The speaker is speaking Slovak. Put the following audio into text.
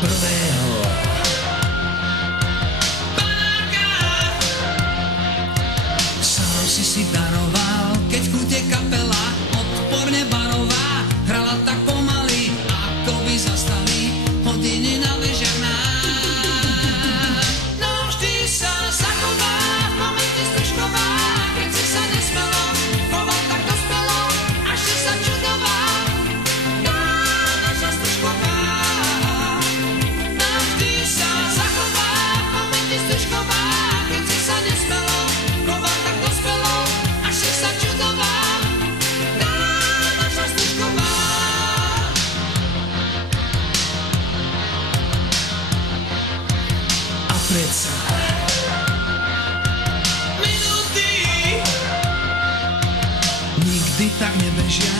prvého sám si daroval, keď v kúte kapela odporne barová hrala tak pomaly, ako by zastali hodiny na lyžiarnách. No vždy sa zachová v momente stržková, keď si sa nesmelo choval tak dospelo, až si sa čudoval. Tá naša stržková, no vždy sa zachová v momente stržková, keď si sa nesmelo choval tak dospelo, až si sa čudoval. Tá naša stržková. A predsa minúty nikdy tak nebežia,